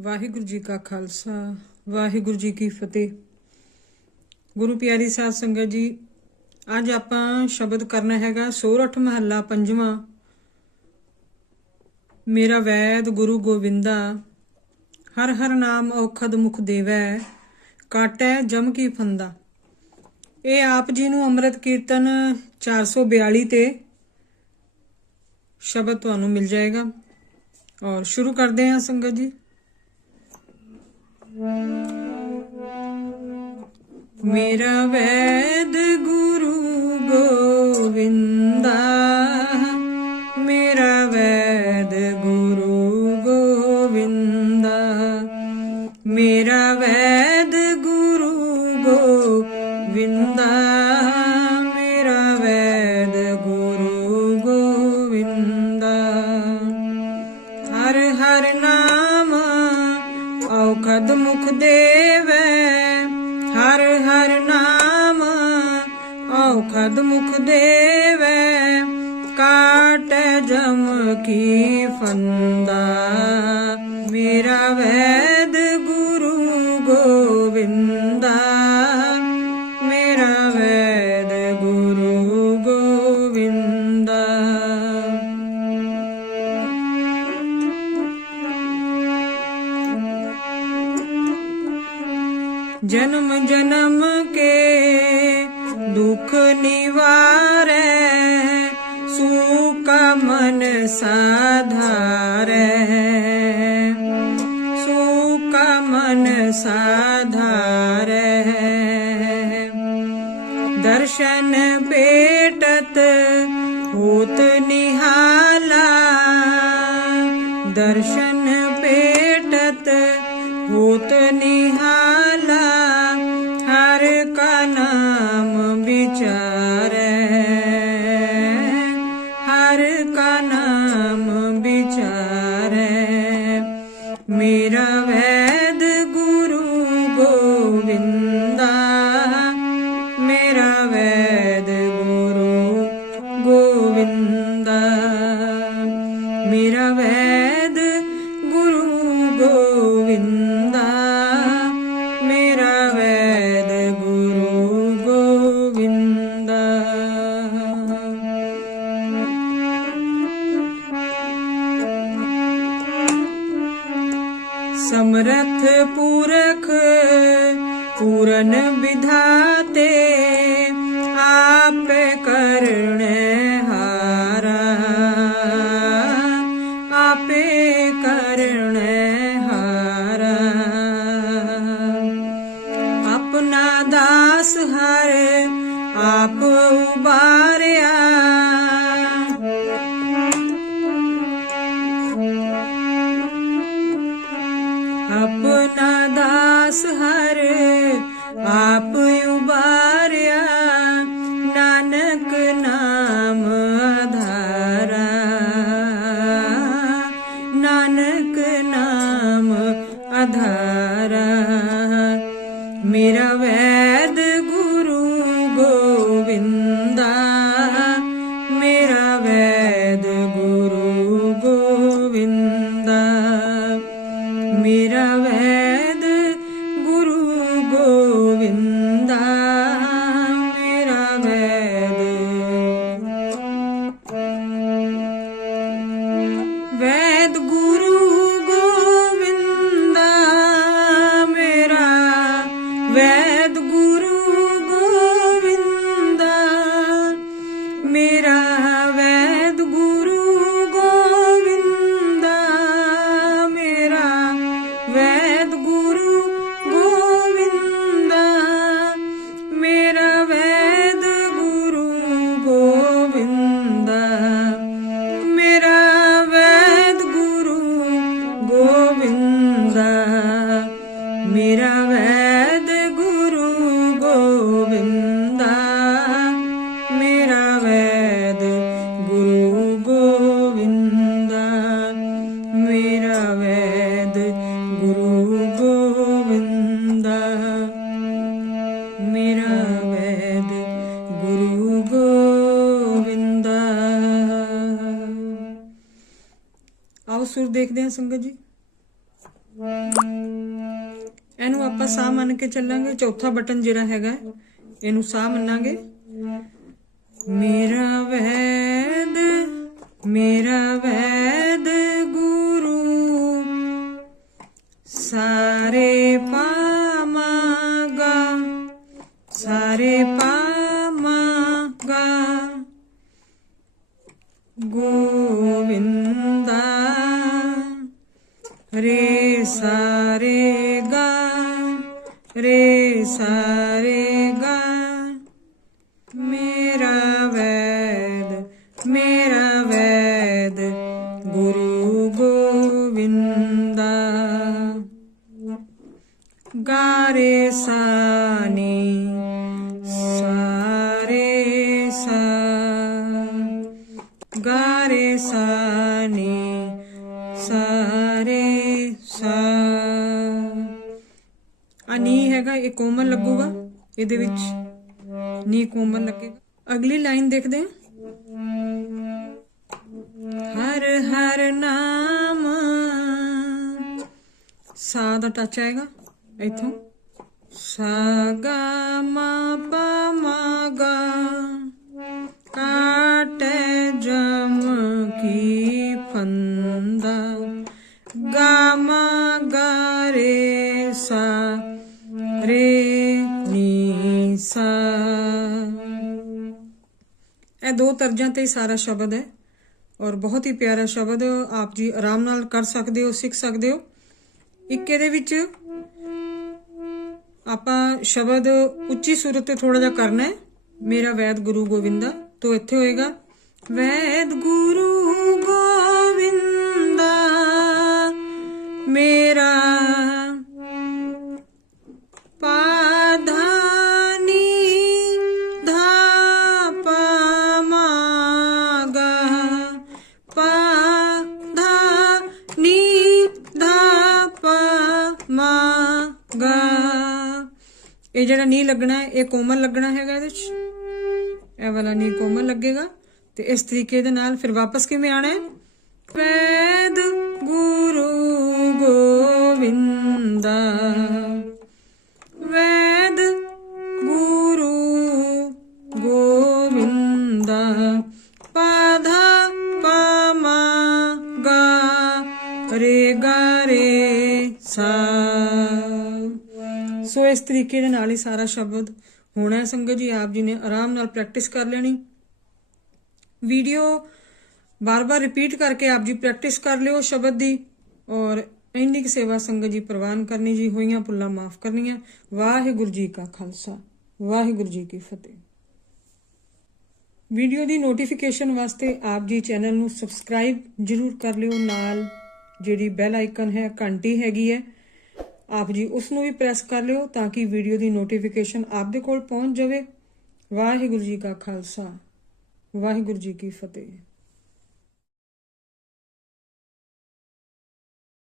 ਵਾਹਿਗੁਰੂ ਜੀ ਕਾ ਖਾਲਸਾ, ਵਾਹਿਗੁਰੂ ਜੀ ਕੀ ਫਤਿਹ। ਗੁਰੂ ਪਿਆਰੀ ਸਾਧ ਸੰਗਤ ਜੀ, ਅੱਜ ਆਪਾਂ ਸ਼ਬਦ ਕਰਨਾ ਹੈਗਾ ਸੋਰਠ ਮਹੱਲਾ ਪੰਜਵਾਂ। ਮੇਰਾ ਵੈਦ ਗੁਰੂ ਗੋਬਿੰਦਾ, ਹਰ ਹਰ ਨਾਮ ਔਖਦ ਮੁਖ ਦੇਵੈ, ਕਾਟੈ ਜਮ ਕੀ ਫੰਦਾ। ਇਹ ਆਪ ਜੀ ਨੂੰ ਅੰਮ੍ਰਿਤ ਕੀਰਤਨ 442 ਤੇ ਸ਼ਬਦ ਤੁਹਾਨੂੰ ਮਿਲ ਜਾਏਗਾ। ਔਰ ਸ਼ੁਰੂ ਕਰਦੇ ਹਾਂ ਸੰਗਤ ਜੀ। ਮੇਰਾ ਵੈਦ ਗੁਰੂ ਗੋਵਿੰਦਾ ਦੇਵੈ। ਹਰ ਹਰ ਨਾਮ ਔਖਦ ਮੁਖ ਦੇਵੈ। ਕਾਟ ਜਮ ਕੀ ਫੰਦਾ। ਮੇਰਾ ਵੈਦ ਜਨਮ ਜਨਮ ਕੇ ਦੁਖ ਨਿਵਾਰੈ ਸੂਕਾ ਮਨ ਸਾਧਾਰੈ। ਸੂਕਾ ਮਨ ਸਾਧਾਰੈ। ਦਰਸ਼ਨ ਪੇ नाथ पुरख पूरन विधा ਮੇਰਾ ਵੈਦ ਗੁਰੂ ਗੋਬਿੰਦਾ ਮੇਰਾ ਵੈਦ ਗੁਰੂ ਗੋਬਿੰਦਾ ਮੇਰਾ ਵੈਦ ਗੁਰੂ ਗੋਬਿੰਦਾ ਮੇਰਾ ਵੈਦ ਗੁਰੂ ਗੋਬਿੰਦਾ ਆਓ ਸੁਰ ਦੇਖਦੇ ਹਾਂ ਸੰਗਤ ਜੀ। ਆਪਾਂ ਸਾਹ ਮੰਨ ਕੇ ਚੱਲਾਂਗੇ। ਚੌਥਾ ਬਟਨ ਜਿਹੜਾ ਹੈਗਾ, ਇਹਨੂੰ ਸਾਹ ਮੰਨਾਂਗੇ। ਮੇਰਾ ਵੈਦ ਮੇਰਾ ਵੈਦ ਗੁਰੂ, ਸਾਰੇ ਪਾਮਾਗਾ ਸਾਰੇ ਪਾਮਾਗਾ ਗੋਵਿੰਦਾ ਰੇ ਸਾਰੇ ਗਾ ਰੇ ਸਾਰੇ ਇਹ ਕੋਮਲ ਲੱਗੂਗਾ, ਇਹਦੇ ਵਿੱਚ। ਨੀ ਕੋਮਲ ਲੱਗੇਗਾ। ਅਗਲੀ ਲਾਈਨ ਦੇਖਦੇ ਹਾਂ। ਹਰ ਹਰ ਨਾਮ। ਸਾ ਦਾ ਟੱਚ ਆਏਗਾ। ਇੱਥੋਂ। ਸਾ, ਗਾ, ਮਾ, ਪਾ, ਮਾ। ਇਹ ਦੋ ਤਰਜਾਂ ਤੇ ਸਾਰਾ ਸ਼ਬਦ ਹੈ ਔਰ ਬਹੁਤ ਹੀ ਪਿਆਰਾ ਸ਼ਬਦ ਆਪ ਜੀ ਆਰਾਮ ਨਾਲ ਕਰ ਸਕਦੇ ਹੋ, ਸਿੱਖ ਸਕਦੇ ਹੋ। ਇੱਕ ਇਹਦੇ ਵਿੱਚ ਆਪਾਂ ਸ਼ਬਦ ਉੱਚੀ ਸੁਰਤ ਤੇ ਥੋੜਾ ਜਿਹਾ ਕਰਨਾ ਹੈ। ਮੇਰਾ ਵੈਦ ਗੁਰੂ ਗੋਵਿੰਦਾ, ਤੋਂ ਇੱਥੇ ਹੋਏਗਾ। ਵੈਦ ਗੁਰੂ ਗੋਵਿੰਦਾ, ਮੇਰਾ ਜਿਹੜਾ ਨੀ ਲੱਗਣਾ ਹੈ, ਇਹ ਕੋਮਲ ਲੱਗਣਾ ਹੈਗਾ ਇਹਦੇ ਚ। ਇਹ ਵਾਲਾ ਨੀ ਕੋਮਲ ਲੱਗੇਗਾ ਤੇ ਇਸ ਤਰੀਕੇ ਦੇ ਨਾਲ ਫਿਰ ਵਾਪਸ ਕਿਵੇਂ ਆਣਾ ਹੈ? ਵੈਦ ਗੁਰੂ ਗੋਵਿੰਦਾ। ਵੈਦ ਗੁਰੂ ਗੋਵਿੰਦਾ। ਪਾਧਾ ਪਾਮਾ ਗਾ, ਰੇ ਗਾ ਰੇ ਸਾ। ਸੋ ਇਸ ਤਰੀਕੇ ਦੇ ਨਾਲ ਹੀ ਸਾਰਾ ਸ਼ਬਦ ਹੋਣਾ ਹੈ। ਸੰਗਤ ਜੀ, ਆਪ ਜੀ ਨੇ ਆਰਾਮ ਨਾਲ ਪ੍ਰੈਕਟਿਸ ਕਰ ਲੈਣੀ। ਵੀਡੀਓ ਬਾਰ-ਬਾਰ ਰਿਪੀਟ ਕਰਕੇ ਆਪ ਜੀ ਪ੍ਰੈਕਟਿਸ ਕਰ ਲਿਓ ਸ਼ਬਦ ਦੀ। ਔਰ ਇੰਨੀ ਕੁ ਸੇਵਾ ਸੰਗਤ ਜੀ ਪ੍ਰਵਾਨ ਕਰਨੀ ਜੀ, ਹੋਈਆਂ ਭੁੱਲਾਂ ਮਾਫ ਕਰਨੀਆਂ। ਵਾਹਿਗੁਰੂ ਜੀ ਕਾ ਖਾਲਸਾ, ਵਾਹਿਗੁਰੂ ਜੀ ਕੀ ਫਤਿਹ। ਵੀਡੀਓ ਦੀ ਨੋਟੀਫਿਕੇਸ਼ਨ ਵਾਸਤੇ ਆਪ ਜੀ ਚੈਨਲ ਨੂੰ ਸਬਸਕ੍ਰਾਈਬ ਜਰੂਰ ਕਰ ਲਿਓ। ਨਾਲ ਜਿਹੜੀ ਬੈਲ ਆਈਕਨ ਹੈ, ਘੰਟੀ ਹੈਗੀ ਹੈ ਆਪ ਜੀ ਉਸ ਨੂੰ ਵੀ ਪ੍ਰੈਸ ਕਰ ਲਿਓ ਤਾਂ ਕਿ ਵੀਡੀਓ ਦੀ ਨੋਟੀਫਿਕੇਸ਼ਨ ਆਪ ਦੇ ਕੋਲ ਪਹੁੰਚ ਜਾਵੇ। ਵਾਹਿਗੁਰੂ ਜੀ ਕਾ ਖਾਲਸਾ। ਵਾਹਿਗੁਰੂ ਜੀ ਕੀ ਫਤਿਹ।